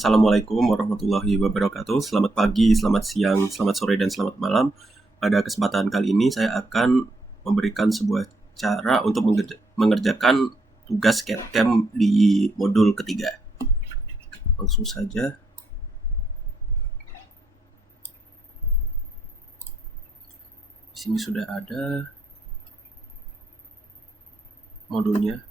Assalamualaikum warahmatullahi wabarakatuh. Selamat pagi, selamat siang, selamat sore, dan selamat malam. Pada kesempatan kali ini saya akan memberikan sebuah cara untuk mengerjakan tugas CAD/CAM di modul ketiga. Langsung saja. Di sini sudah ada modulnya.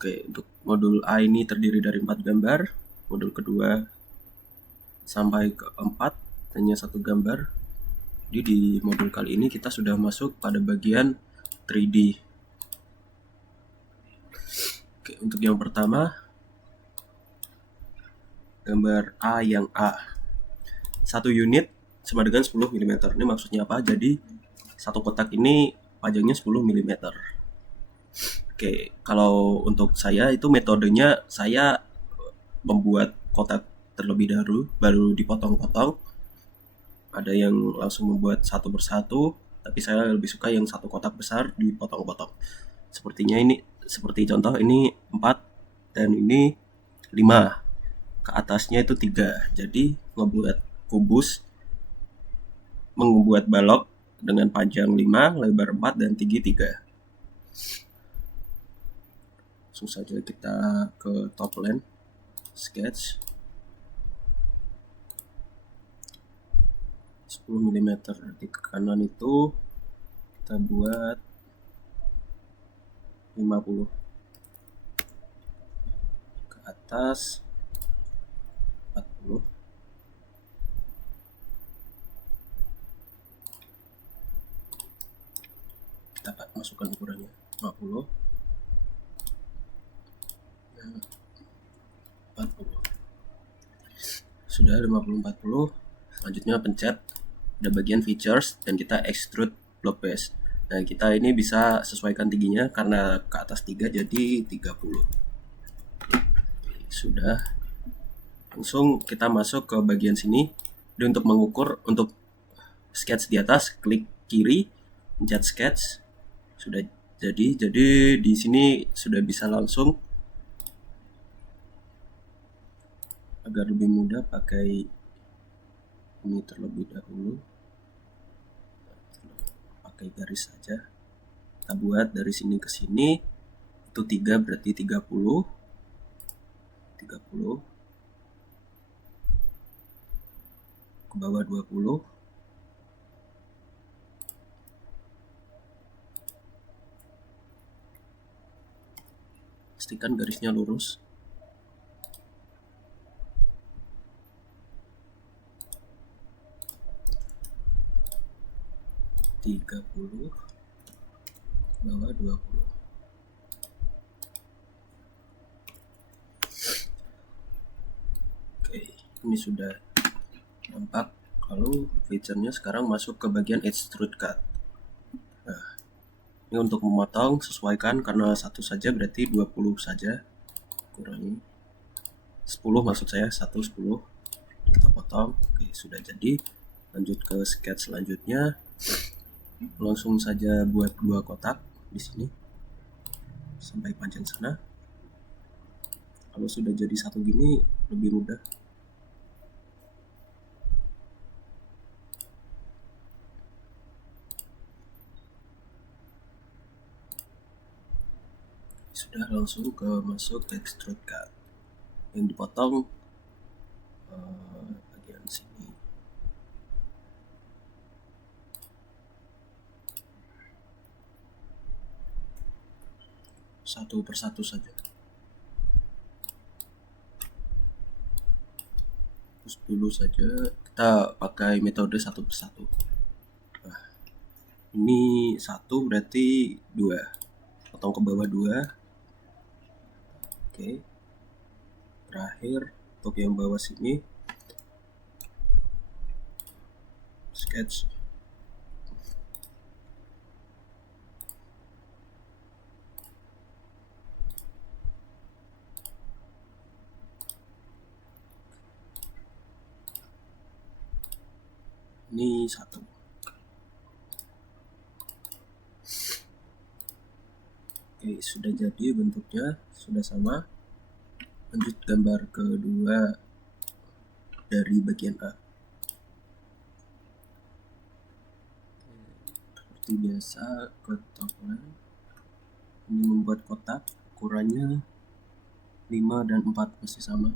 Oke, untuk modul A ini terdiri dari 4 gambar. Modul kedua sampai ke 4 hanya 1 gambar. Jadi di modul kali ini kita sudah masuk pada bagian 3D. Oke, untuk yang pertama, gambar A yang A. 1 unit sama dengan 10 mm. Ini maksudnya apa? Jadi satu kotak ini panjangnya 10 mm. Oke, kalau untuk saya itu metodenya saya membuat kotak terlebih dahulu, baru dipotong-potong. Ada yang langsung membuat satu persatu, tapi saya lebih suka yang satu kotak besar dipotong-potong. Sepertinya ini, seperti contoh ini 4 dan ini 5. Ke atasnya itu 3. Jadi membuat kubus, membuat balok dengan panjang 5, lebar 4, dan tinggi 3. Langsung saja kita ke top line, sketch 10 mm. Di kanan itu kita buat 50. Ke atas 40. Kita masukkan ukurannya 50. 40. Sudah 50-40. Selanjutnya pencet, ada bagian features, dan kita extrude block base. Nah, kita ini bisa sesuaikan tingginya karena ke atas 3 jadi 30. Sudah. Langsung kita masuk ke bagian sini. Dan untuk mengukur, untuk sketch di atas, klik kiri, pencet sketch. Sudah jadi di sini sudah bisa langsung. Agar lebih mudah pakai ini terlebih dahulu, pakai garis saja. Kita buat dari sini ke sini itu 3, berarti 30. 30 ke bawah 20. Pastikan garisnya lurus. (30) bawah 20. Oke, ini sudah nampak. Lalu feature-nya sekarang masuk ke bagian extrude cut. Nah, ini untuk memotong sesuaikan, karena satu saja berarti 20 saja. Kurangi 10 maksud saya, 10. Kita potong. Oke, sudah jadi. Lanjut ke sketch selanjutnya. Langsung saja buat 2 kotak di sini sampai panjang sana. Kalau sudah jadi satu gini lebih mudah. Sudah, langsung ke masuk extrude cut. Yang dipotong bagian sini. Satu persatu saja. Terus dulu saja kita pakai metode satu persatu. Nah, ini 1 berarti 2. Potong ke bawah 2. Oke. Terakhir untuk yang bawah sini sketch. Ini 1. Oke, sudah jadi bentuknya, sudah sama. Lanjut gambar kedua dari bagian A. Seperti biasa, kotak line. Ini membuat kotak, ukurannya 5 dan 4 masih sama.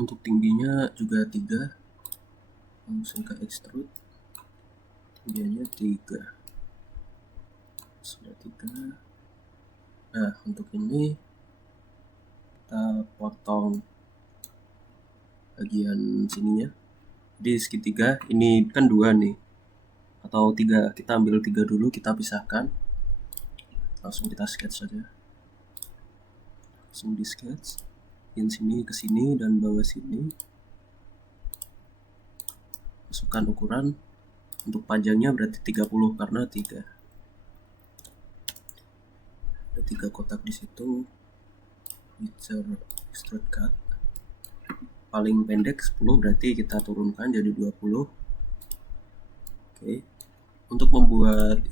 Untuk tingginya juga 3, langsung ke extrude. Tingginya 3, sudah 3. Nah, untuk ini kita potong bagian sininya. Jadi segitiga ini kan 2 nih, atau 3, kita ambil 3 dulu, kita pisahkan. Langsung kita sketch saja. Langsung di sketch. Yang sini ke sini dan bawah sini. Masukkan ukuran. Untuk panjangnya berarti 30 karena 3. Ada 3 kotak di situ. Feature extrude cut. Paling pendek 10, berarti kita turunkan jadi 20. Oke. Untuk membuat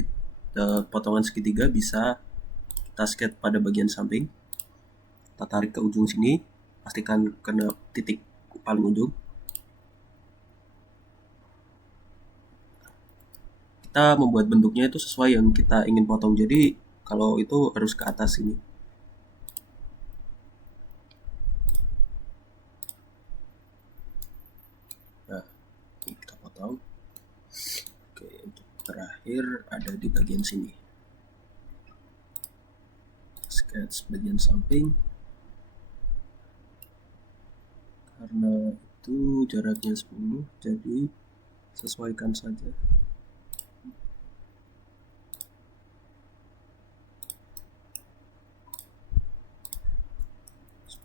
potongan segitiga bisa kita sketch pada bagian samping. Kita tarik ke ujung sini, pastikan kena titik paling ujung. Kita membuat bentuknya itu sesuai yang kita ingin potong. Jadi kalau itu harus ke atas sini. Nah, ini kita potong. Oke, untuk terakhir ada di bagian sini. Sketch bagian samping. Karena itu jaraknya 10, jadi sesuaikan saja.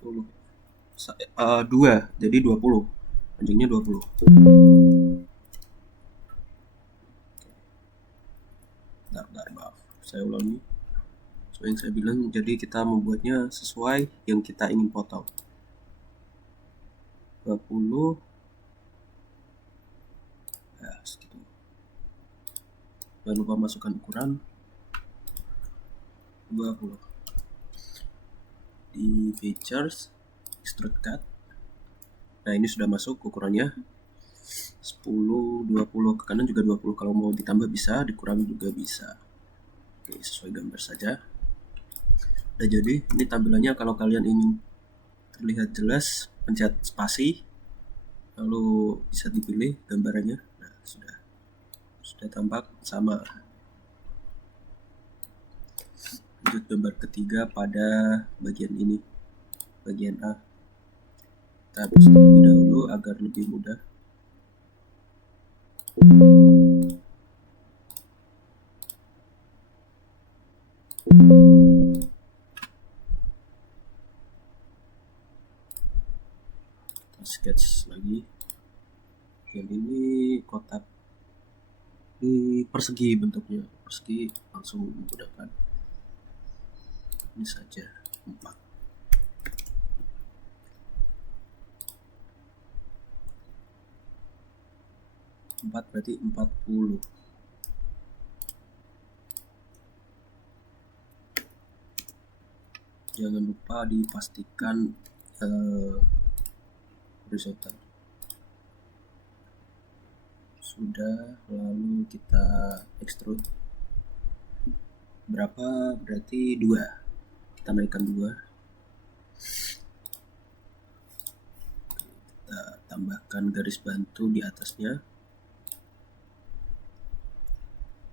10. 2, jadi 20. Panjangnya 20. Bentar, maaf. Saya ulangi. So, yang saya bilang, jadi kita membuatnya sesuai yang kita ingin potong. 20. Ya, segitu. Jangan lupa masukkan ukuran 20. Di features, extrude cut. Nah, ini sudah masuk ukurannya 10, 20, ke kanan juga 20. Kalau mau ditambah bisa, dikurangi juga bisa. Oke, sesuai gambar saja. Nah, jadi ini tampilannya kalau kalian ingin terlihat jelas, pencet spasi, lalu bisa dipilih gambarannya. Nah, sudah tampak sama. Lanjut gambar ketiga pada bagian ini, bagian A. Kita hapus terlebih dahulu agar lebih mudah. Kita sketch lagi. Yang ini kotak, ini persegi bentuknya, persegi, langsung menggunakan ini saja 4. 4 berarti 40. Jangan lupa dipastikan horizontal. Sudah, lalu kita extrude. Berapa? Berarti 2. Kita naikkan 2. Kita tambahkan garis bantu di atasnya.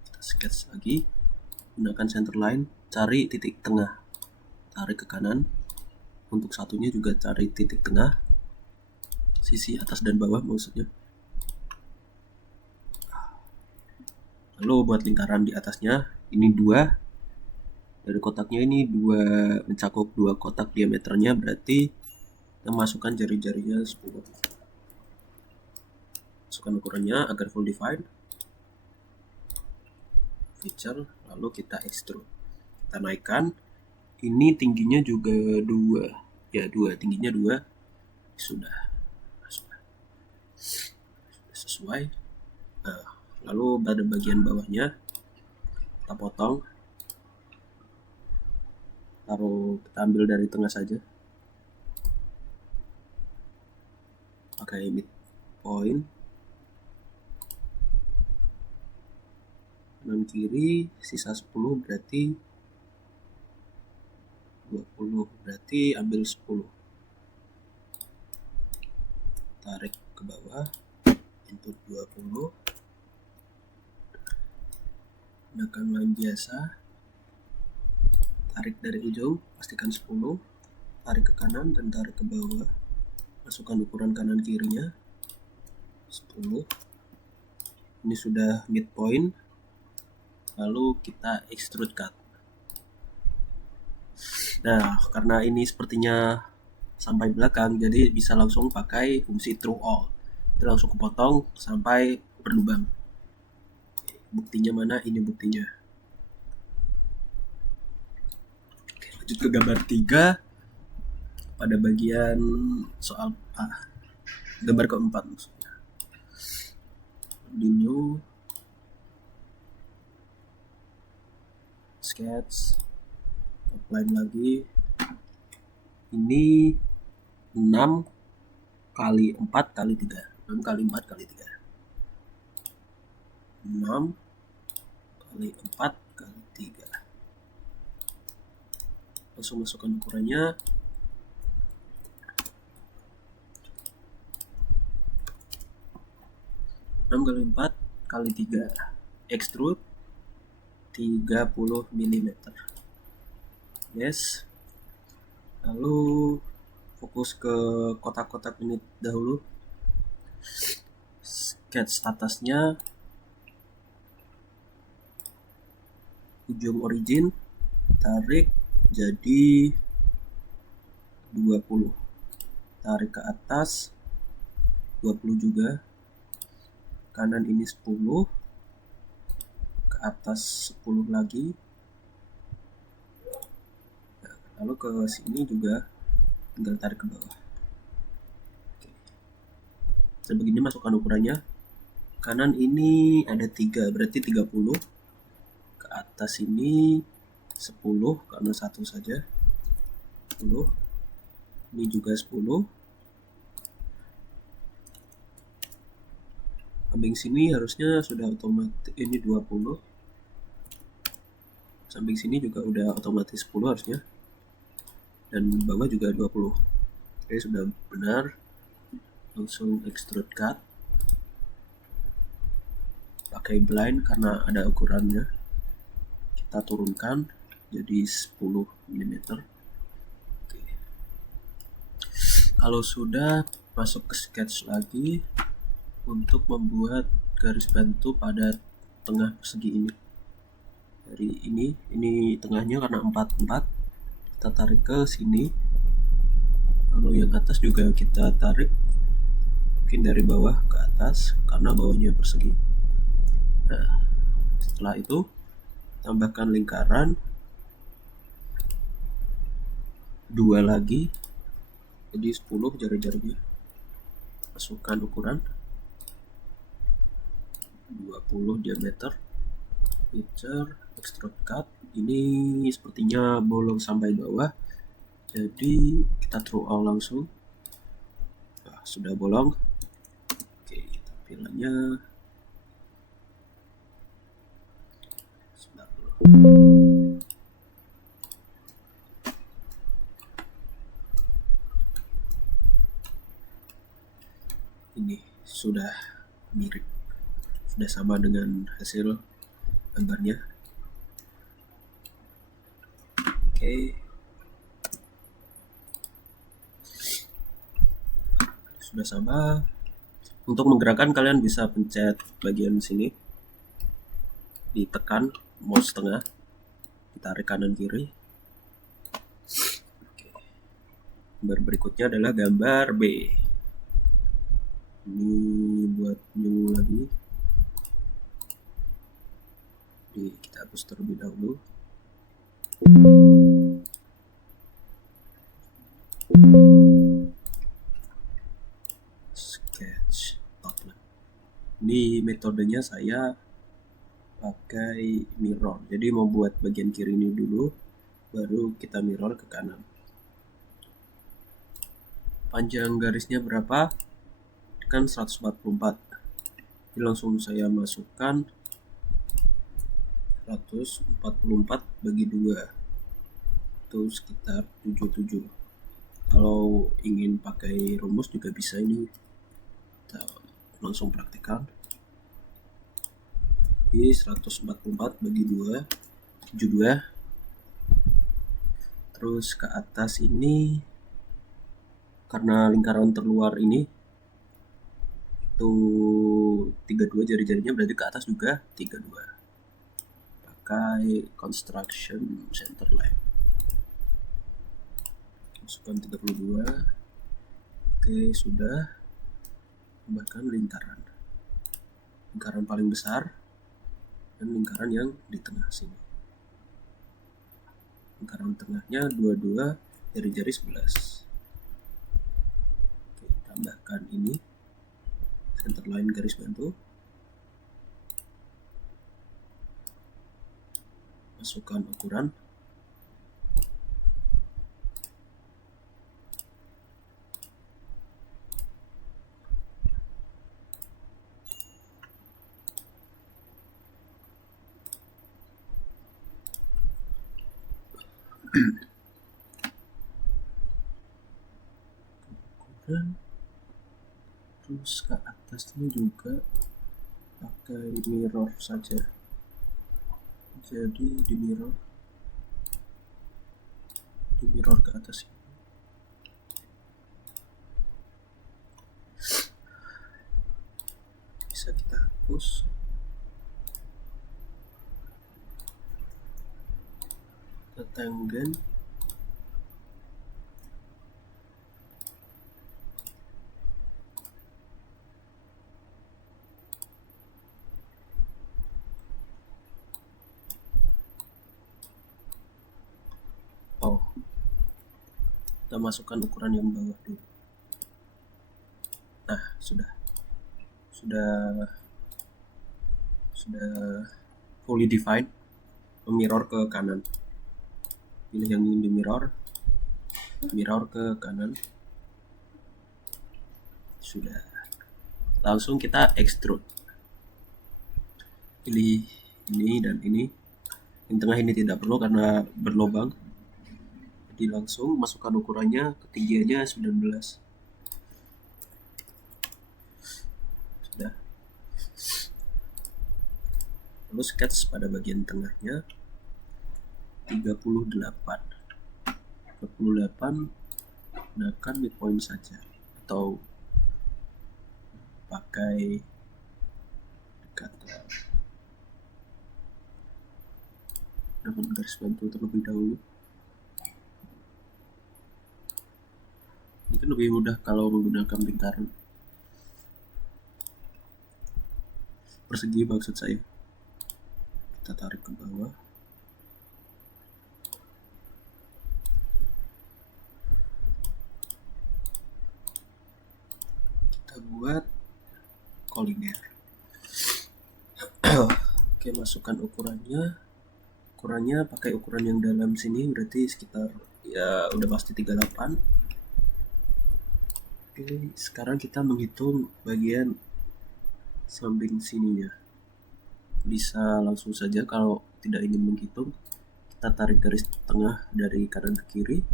Kita sketch lagi. Gunakan center line, cari titik tengah. Tarik ke kanan. Untuk satunya juga cari titik tengah. Sisi atas dan bawah maksudnya. Lalu buat lingkaran di atasnya, ini 2. Dari kotaknya ini 2, mencakup 2 kotak diameternya, berarti kita masukkan jari-jarinya 10. Masukkan ukurannya agar full define. feature, lalu kita extrude, kita naikkan. Ini tingginya juga 2 ya, 2 tingginya 2 sudah sesuai. Nah, lalu pada bagian bawahnya kita potong, kita ambil dari tengah saja pakai midpoint, kanan kiri sisa 10 berarti 20, berarti ambil 10, tarik ke bawah, input 20, gunakan line biasa, tarik dari ujung, pastikan 10, tarik ke kanan dan tarik ke bawah, masukkan ukuran kanan kirinya 10. Ini sudah midpoint, lalu kita extrude cut. Nah, karena ini sepertinya sampai belakang, jadi bisa langsung pakai fungsi through all. Kita langsung kepotong sampai berlubang. Buktinya mana? Ini buktinya. Oke, lanjut ke gambar 3. Pada bagian soal gambar keempat maksudnya. Di new, sketch, outline lagi. Ini 6 kali 4 kali 3, 6 kali 4 kali 3, 6 kali 4 kali 3. Langsung masukkan ukurannya. Enam kali 4 kali 3, extrude 30 mm. Yes. Lalu fokus ke kotak-kotak ini dahulu. Sketch atasnya, ujung origin tarik jadi 20, tarik ke atas 20 juga, kanan ini 10, ke atas 10 lagi, lalu ke sini juga tinggal tarik ke bawah. Oke. Dan begini masukkan ukurannya. Kanan ini ada 3, berarti 30. Ke atas ini 10, karena 1 saja 10. Ini juga 10. Samping sini harusnya sudah otomatis, ini 20. Samping sini juga udah otomatis 10 harusnya. Dan bawah juga 20. Oke, sudah benar. Langsung extrude cut. Pakai blind karena ada ukurannya. Kita turunkan jadi 10 mm. Oke. Kalau sudah, masuk ke sketch lagi untuk membuat garis bantu pada tengah persegi ini. Dari ini tengahnya karena 4, kita tarik ke sini, lalu yang atas juga kita tarik mungkin dari bawah ke atas karena bawahnya persegi. Nah, setelah itu tambahkan lingkaran 2 lagi jadi 10 jari-jarinya, masukkan ukuran 20 diameter, feature, extrude cut. Ini sepertinya bolong sampai bawah, jadi kita through all langsung. Nah, sudah bolong. Oke, tampilannya sebentar dulu. Ini sudah mirip, sudah sama dengan hasil gambarnya. Oke, sudah sama. Untuk menggerakkan kalian bisa pencet bagian sini, ditekan mouse tengah, ditarik kanan kiri. Oke. Gambar berikutnya adalah gambar B. Ini buat new lagi. Di Jadi kita hapus terlebih dahulu. Sketch outline. Di metodenya saya pakai mirror. Jadi mau buat bagian kiri ini dulu, baru kita mirror ke kanan. Panjang garisnya berapa? Kan 144. Jadi langsung saya masukkan 144 bagi 2. Itu sekitar 77. Kalau ingin pakai rumus juga bisa, ini kita langsung praktekkan. Jadi 144 bagi 2, 72. Terus ke atas ini, karena lingkaran terluar ini itu 32 jari-jarinya, berarti ke atas juga 32. Pakai construction center line. Masukkan 32. Oke, sudah. Tambahkan lingkaran paling besar dan lingkaran yang di tengah sini. Lingkaran tengahnya 22 jari-jari 11. Oke, tambahkan ini center line garis bantu. Masukkan ukuran. Terus ke atasnya juga pakai mirror saja. Jadi di mirror ke atas ini. Bisa kita hapus. Kita tanggen. Kita masukkan ukuran yang bawah dulu. Nah, sudah fully defined. Mirror ke kanan. Pilih yang ingin di mirror ke kanan. Sudah. Langsung kita extrude. Pilih ini dan ini. Yang tengah ini tidak perlu karena berlubang. Jadi langsung masukkan ukurannya, ketinggiannya 19. Sudah. Lalu sketch pada bagian tengahnya 38. Gunakan midpoint saja atau pakai dekatan. Gunakan garis bantu terlebih dahulu. Itu lebih mudah kalau menggunakan lingkaran persegi, maksud saya. Kita tarik ke bawah. Kita buat koliner. Oke, masukkan ukurannya pakai ukuran yang dalam sini, berarti sekitar ya udah pasti 38. Oke, sekarang kita menghitung bagian samping sininya. Bisa langsung saja, kalau tidak ingin menghitung, kita tarik garis tengah dari kanan ke kiri,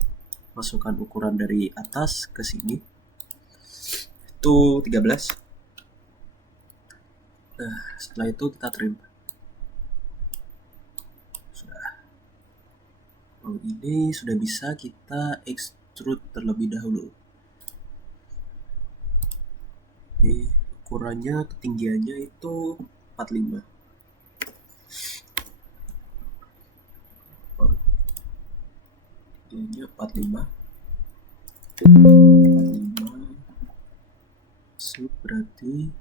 masukkan ukuran dari atas ke sini, itu 13. Nah, setelah itu kita trim. Sudah. Kalau ini sudah bisa kita extrude terlebih dahulu. Ini ukurannya, ketinggiannya itu 45. Ketinggiannya 45. Berarti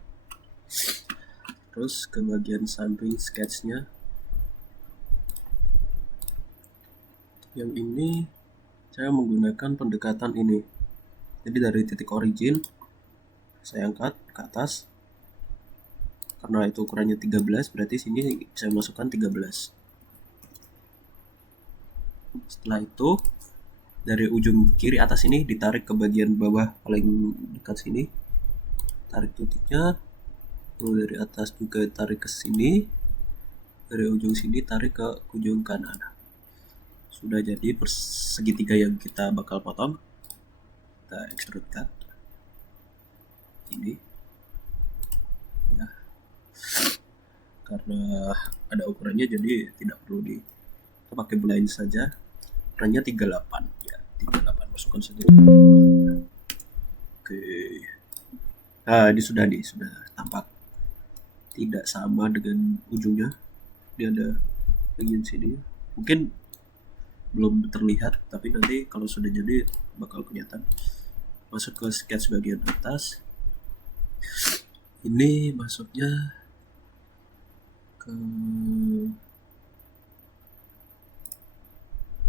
terus ke bagian samping sketchnya Yang ini saya menggunakan pendekatan ini. Jadi dari titik origin saya angkat ke atas. Karena itu ukurannya 13, berarti sini saya masukkan 13. Setelah itu dari ujung kiri atas ini ditarik ke bagian bawah paling dekat sini, tarik titiknya, lalu dari atas juga tarik ke sini, dari ujung sini tarik ke ujung kanan. Sudah jadi segitiga yang kita bakal potong. Kita extrude cut ini ya, karena ada ukurannya jadi tidak perlu kita pakai belah saja. Ukurannya 38 ya, 38 masukkan saja. Oke, nah ini sudah tampak tidak sama dengan ujungnya. Dia ada bagian sini, mungkin belum terlihat, tapi nanti kalau sudah jadi bakal kelihatan. Masuk ke sketch bagian atas. Ini masuknya ke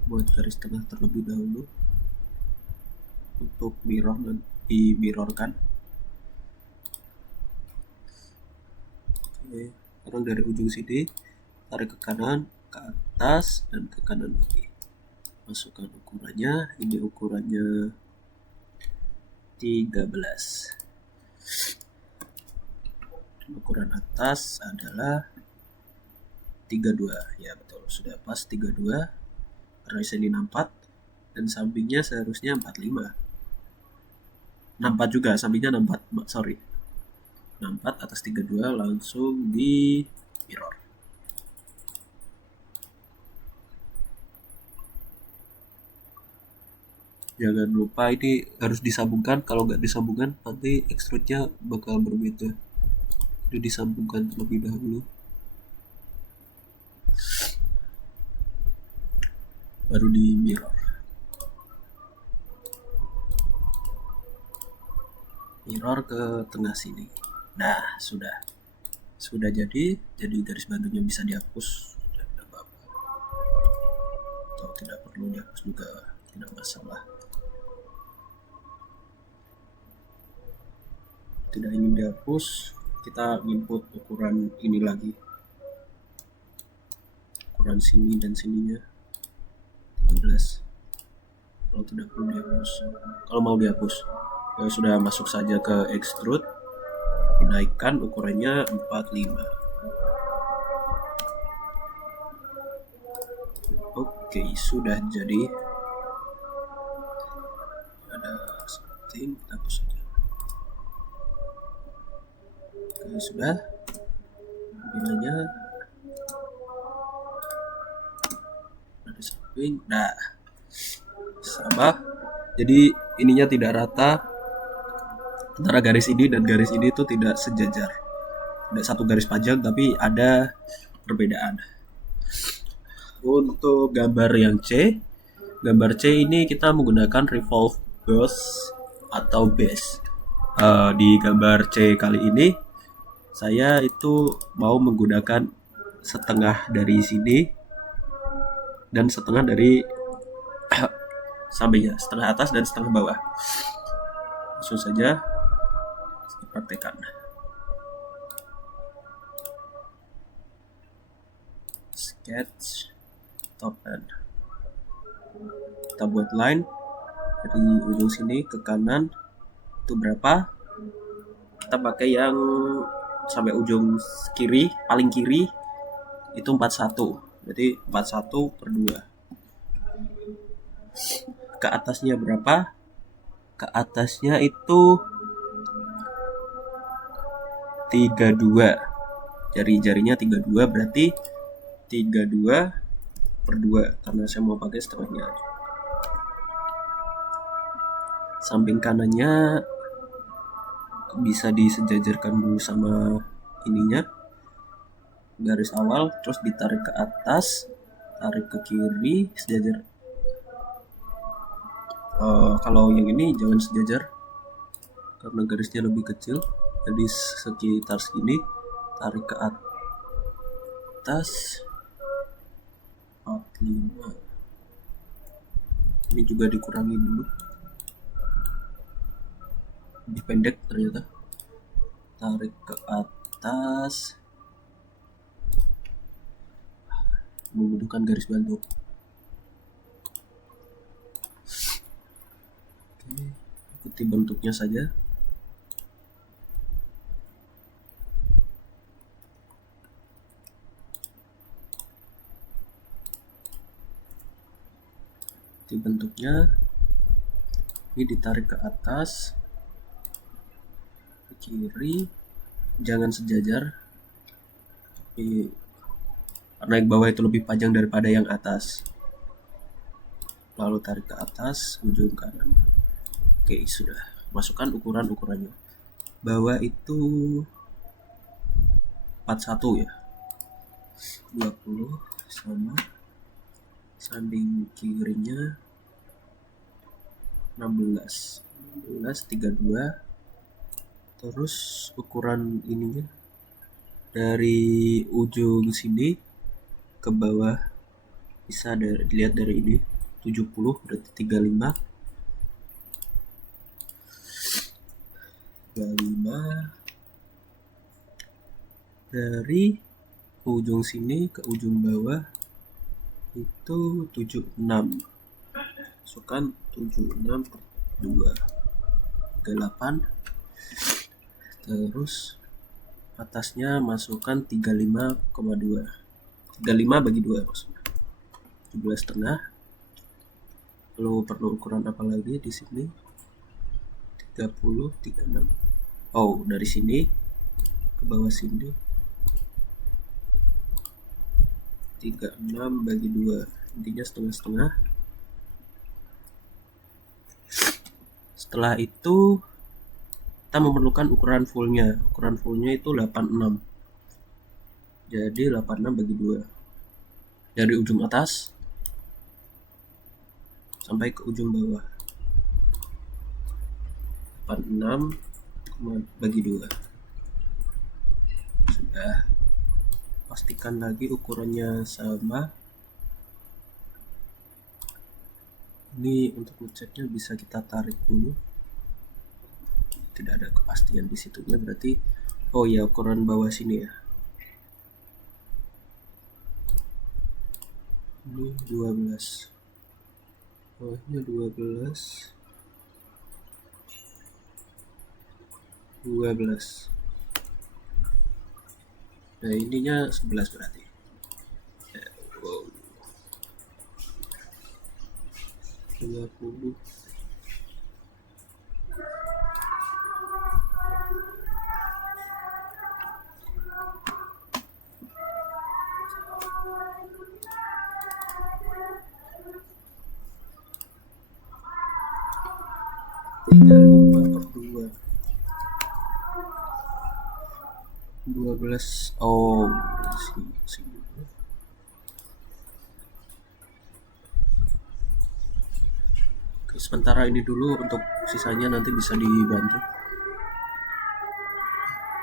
buat garis tengah terlebih dahulu untuk mirror dan di-mirrorkan. Oke, sekarang dari ujung sini tarik ke kanan, ke atas, dan ke kanan lagi. Masukkan ukurannya. Ini ukurannya 13. Ukuran atas adalah 32. Ya betul, sudah pas 32. Karena sini 64 dan sampingnya seharusnya 45. 64 juga, sampingnya 64. Sorry. 64 atas 32 langsung di mirror. Jangan lupa ini harus disambungkan. Kalau nggak disambungkan nanti extrude-nya bakal berbeda. Jadi disambungkan terlebih dahulu, baru di mirror. Mirror ke tengah sini. Nah, sudah jadi garis bantunya bisa dihapus. Atau tidak perlu dihapus juga, tidak masalah. Tidak ingin dihapus, kita input ukuran ini lagi, ukuran sini dan sininya 13. Kalau tidak perlu dihapus, kalau mau dihapus ya sudah, masuk saja ke extrude, dinaikkan ukurannya 45. Oke, sudah jadi. Ada setting, hapus saja. Oke, sudah. Bilanya dari samping. Nah, sama. Jadi ininya tidak rata antara garis ini dan garis ini itu tidak sejajar. Tidak satu garis panjang, tapi ada perbedaan. Untuk gambar yang C ini kita menggunakan revolve boss atau base. Di gambar C kali ini saya itu mau menggunakan setengah dari sini dan setengah dari sampingnya, setengah atas dan setengah bawah. Langsung saja dipraktekkan. Sketch top end. Kita buat line dari ujung sini ke kanan itu berapa? Kita pakai yang sampai ujung kiri, paling kiri itu 41. Berarti 41 per 2. Ke atasnya berapa? Ke atasnya itu 32. Jari-jarinya 32, berarti 32 per 2 karena saya mau pakai setengahnya. Samping kanannya bisa disejajarkan dulu sama ininya, garis awal, terus ditarik ke atas, tarik ke kiri, sejajar. Kalau yang ini jangan sejajar karena garisnya lebih kecil, jadi sekitar segini. Tarik ke atas 45. Ini juga dikurangi dulu, lebih pendek ternyata. Tarik ke atas, membutuhkan garis bantu. Oke, ikuti bentuknya saja. Ikuti bentuknya. Ini ditarik ke atas, ke kiri, jangan sejajar. Tapi karena yang bawah itu lebih panjang daripada yang atas. Lalu tarik ke atas, ujung kanan. Oke, sudah. Masukkan ukuran-ukurannya. Bawah itu 41 ya. 20 sama samping kirinya 16 32. Terus ukuran ininya dari ujung sini ke bawah bisa dilihat dari ini 70, berarti 35 dari ujung sini ke ujung bawah itu 76. Masukkan 76 per 2 38. Terus atasnya masukkan 35,2. 35 bagi 2 maksudnya 17,5. Lalu perlu ukuran apa lagi di sini? 30 36. Oh, dari sini ke bawah sini 36 bagi 2, intinya setengah-setengah. Setelah itu kita memerlukan ukuran fullnya. Ukuran fullnya itu 86. Jadi 86 bagi 2. Dari ujung atas sampai ke ujung bawah. 86 bagi 2. Sudah. Pastikan lagi ukurannya sama. Ini untuk ngeceknya bisa kita tarik dulu. Tidak ada kepastian di situnya, berarti oh ya, ukuran bawah sini ya. Ini 12. Bawahnya 12. Nah, ininya 11 berarti. Wow. 20. Tiga 5 per 2. 12. Oh, sini. Oke, sementara ini dulu, untuk sisanya nanti bisa dibantu.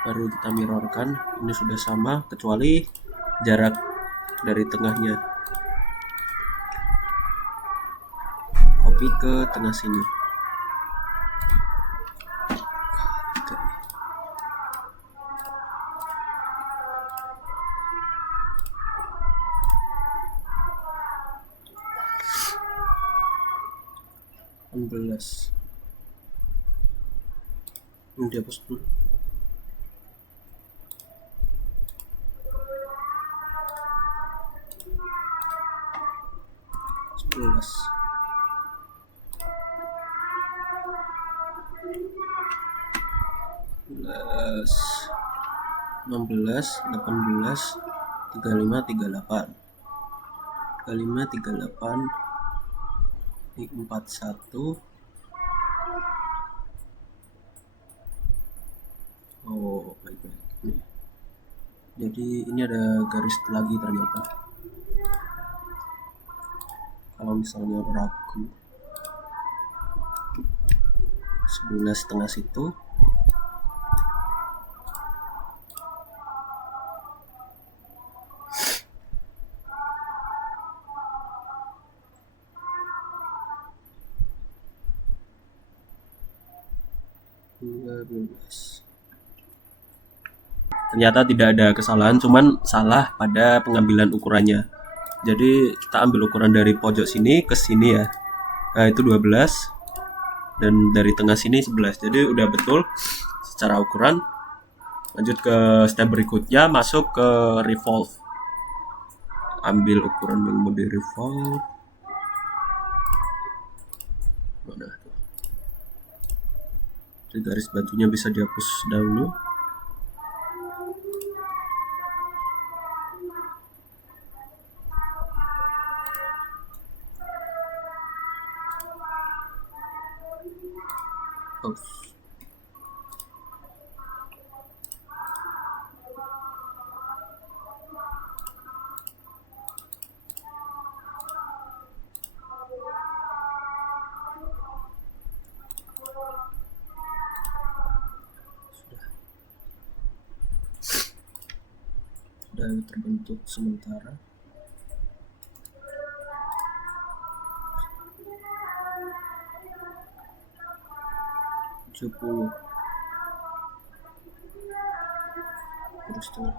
Baru kita mirrorkan. Ini sudah sama kecuali jarak dari tengahnya. Copy ke tengah sini. Oke. Ini dihapus dulu. 11. 16, 18, 35, 38. 35, 38, 41. Oh, baik-baik. Jadi ini ada garis lagi ternyata. Kalau misalnya ragu 11,5 situ. 12. Ternyata tidak ada kesalahan, cuman salah pada pengambilan ukurannya. Jadi kita ambil ukuran dari pojok sini ke sini ya. Nah, itu 12 dan dari tengah sini 11. Jadi udah betul secara ukuran. Lanjut ke step berikutnya, masuk ke revolve. Ambil ukuran yang mau di revolve. Mana tuh? Jadi garis bantunya bisa dihapus dahulu. Oh. Sudah terbentuk sementara. Terus tuh.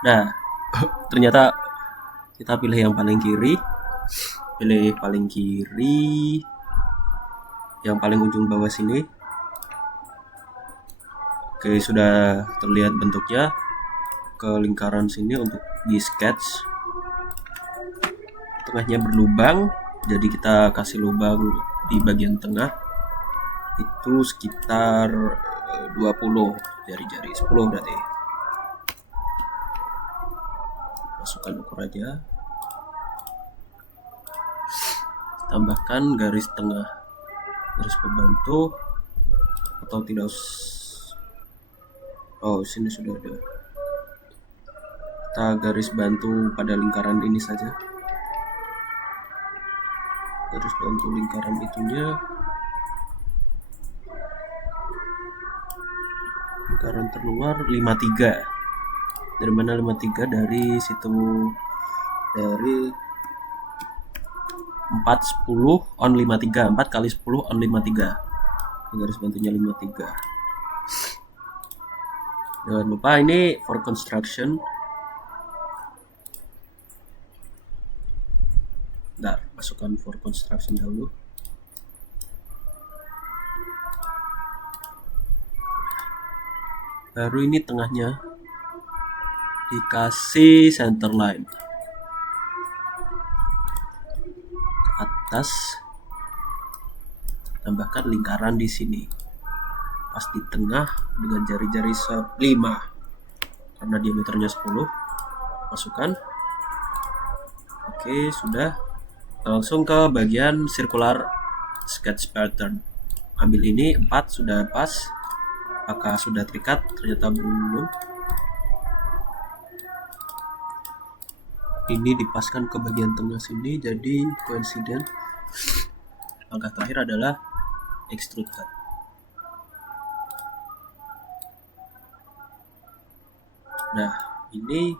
Nah, ternyata kita pilih yang paling kiri. Pilih paling kiri, yang paling ujung bawah sini. Oke, sudah terlihat bentuknya. Ke lingkaran sini untuk di sketch. Tengahnya berlubang, jadi kita kasih lubang di bagian tengah. Itu sekitar 20 jari-jari, 10 berarti. Masukkan ukurannya, tambahkan garis tengah, garis pembantu, atau tidak. Oh, sini sudah ada. Kita garis bantu pada lingkaran ini saja. Garis bantu lingkaran itunya, lingkaran terluar 53. Dari mana 53? Dari situ, dari 4 10 on 53. 4 kali 10 on 53. Garis bantunya 53. Jangan lupa ini for construction. Bentar, masukkan for construction dahulu. Baru ini tengahnya dikasih center line ke atas, tambahkan lingkaran di sini pas di tengah dengan jari-jari 5 karena diameternya 10. Masukkan. Oke, sudah. Langsung ke bagian circular sketch pattern. Ambil ini 4, sudah pas. Apakah sudah terikat? Ternyata belum. Ini dipaskan ke bagian tengah sini, jadi coincident. Langkah terakhir adalah extrude cut. Nah, ini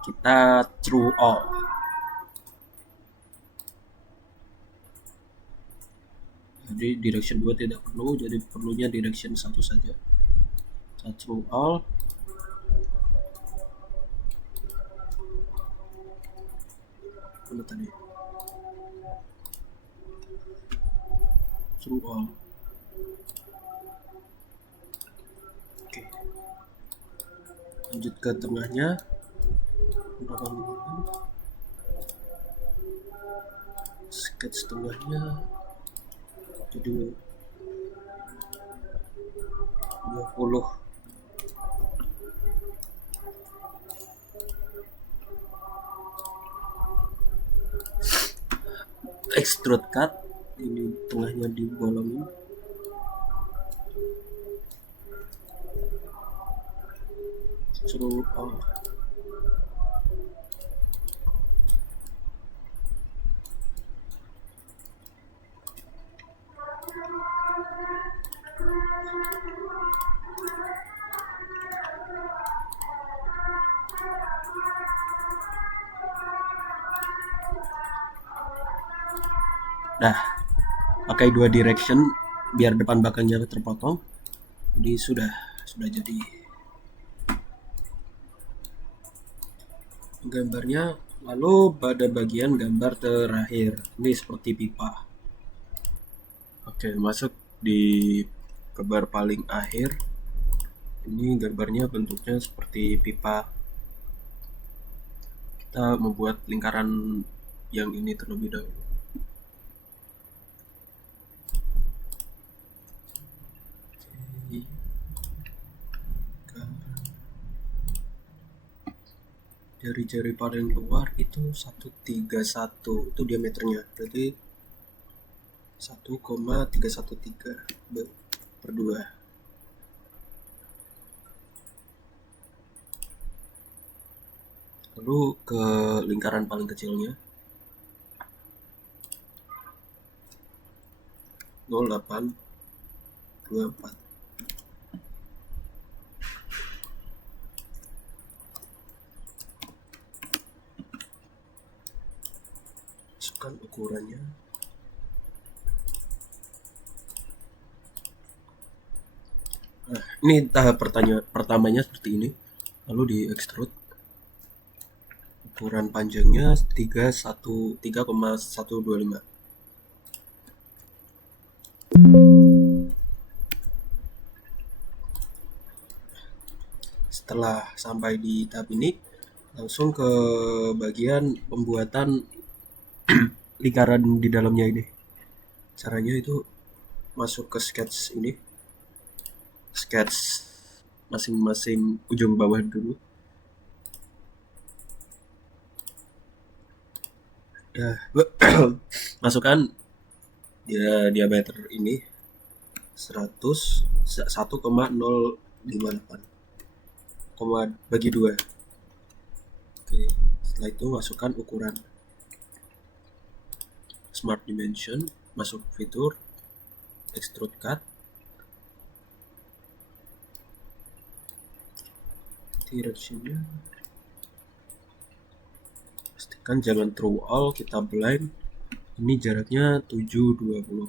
kita through all. Jadi direction 2 tidak perlu, jadi perlunya direction 1 saja. Kita through all. Mana tadi? Through all. Oke. Lanjut ke tengahnya. Sketch tengahnya jadi 20. Extrude cut, ini tengahnya dibolongin. suruh Nah, pakai dua direction biar depan belakangnya terpotong. Jadi sudah jadi gambarnya. Lalu pada bagian gambar terakhir ini seperti pipa. Oke, masuk di gambar paling akhir. Ini gambarnya bentuknya seperti pipa. Kita membuat lingkaran yang ini terlebih dahulu. Dari jari paling luar itu 131 itu diameternya, berarti 1,313 per 2. Lalu ke lingkaran paling kecilnya 0,824. Masukkan ukurannya. Nah, ini tahap pertamanya seperti ini. Lalu di extrude. Ukuran panjangnya 3,125. Setelah sampai di tahap ini, langsung ke bagian pembuatan lingkaran di dalamnya ini. Caranya itu masuk ke sketch ini, sketch masing-masing ujung bawah dulu. Ya, masukkan diameter ini 1,058 bagi 2. Oke, setelah itu masukkan ukuran. Smart Dimension, masuk fitur Extrude Cut, directionnya pastikan jangan True All, kita blind. Ini jaraknya 720,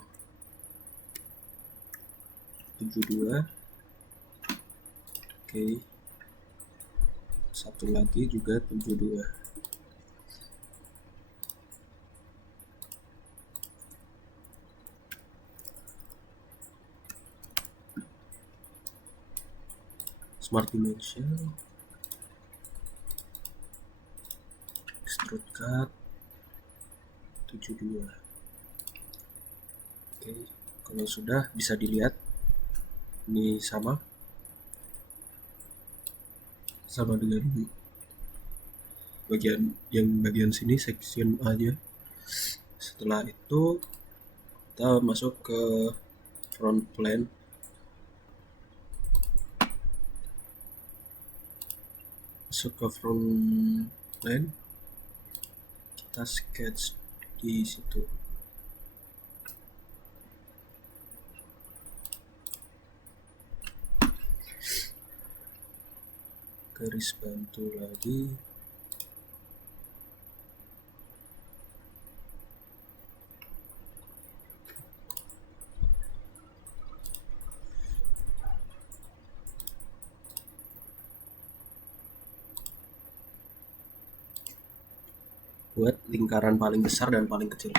72. Oke, satu lagi juga 72. Smart Dimension, Extrude Cut 72. Oke, kalau sudah bisa dilihat ini sama dengan bagian sini section A-nya. Setelah itu kita masuk ke front plane. Kita sketch di situ. Garis bantu lagi. Buat lingkaran paling besar dan paling kecil.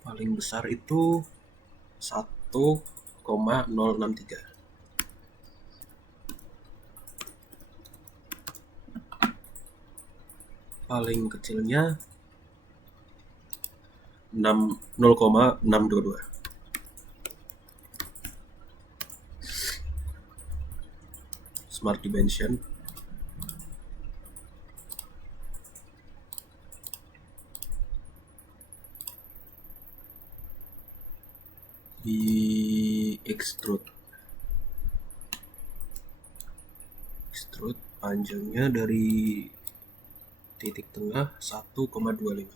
Paling besar itu 1,063. Paling kecilnya 0,622. Smart Dimension, di extrude panjangnya dari titik tengah 1,25.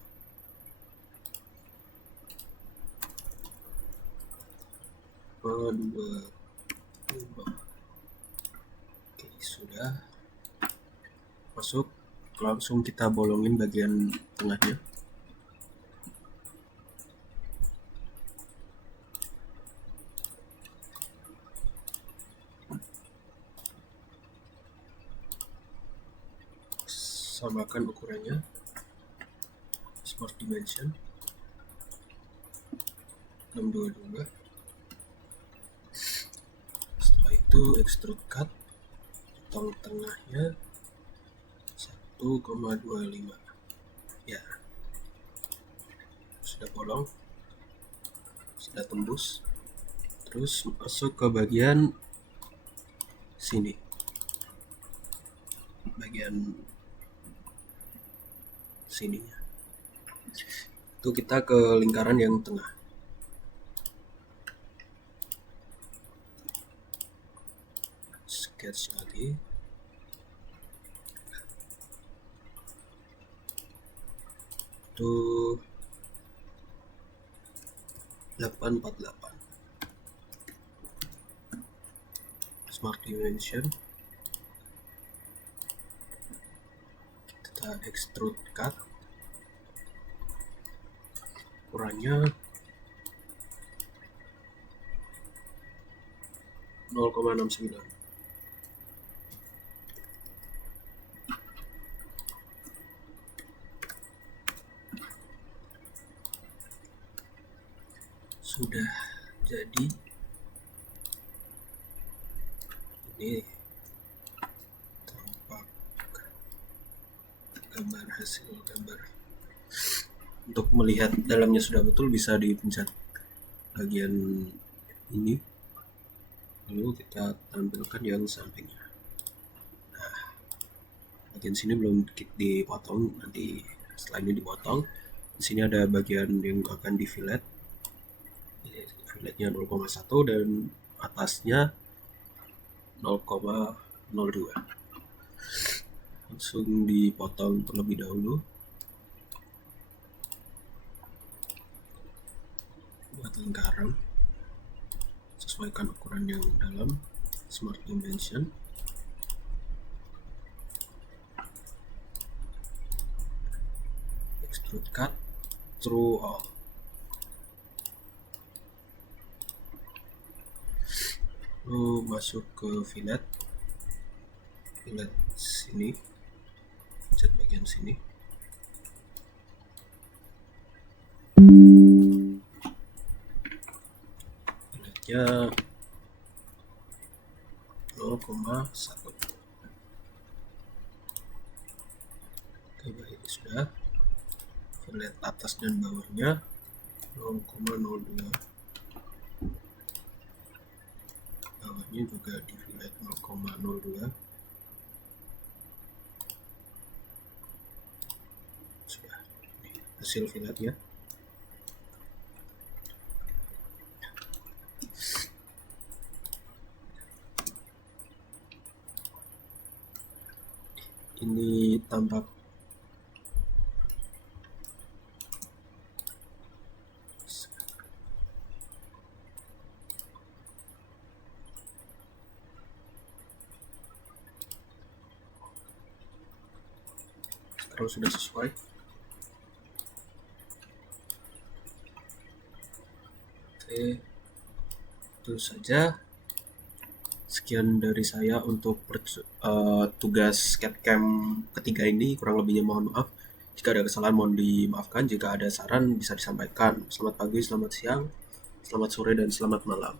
Oke, sudah masuk. Langsung kita bolongin bagian tengahnya. Samakan ukurannya, smart dimension 622. Setelah itu extrude cut, potong tengahnya 1,25. Ya, sudah bolong, sudah tembus. Terus masuk ke bagian sini, bagian sininya. Itu kita ke lingkaran yang tengah. Sketch lagi. Itu 848. Smart dimension. Kita extrude cut. Ukurannya 0,69. Sudah jadi. Ini tampak gambar, hasil gambar. Untuk melihat dalamnya sudah betul bisa dipencet bagian ini, lalu kita tampilkan yang sampingnya. Nah, bagian sini belum dipotong, nanti setelah ini dipotong. Di sini ada bagian yang akan di fillet. Filletnya 0,1 dan atasnya 0,02. Langsung dipotong terlebih dahulu. Buat lingkaran, sesuaikan ukuran yang dalam, smart dimension. Extrude cut through all. Lalu masuk ke fillet sini, cat bagian sini. Filletnya 0,1. Oke, baik, sudah. Fillet atas dan bawahnya 0,02. Bawahnya juga di fillet 0,02. Sudah, ini hasil filletnya. Ini tampak kalau sudah sesuai. Oke, itu saja. Sekian dari saya untuk tugas CAD-CAM ketiga ini. Kurang lebihnya mohon maaf. Jika ada kesalahan mohon dimaafkan. Jika ada saran bisa disampaikan. Selamat pagi, selamat siang, selamat sore, dan selamat malam.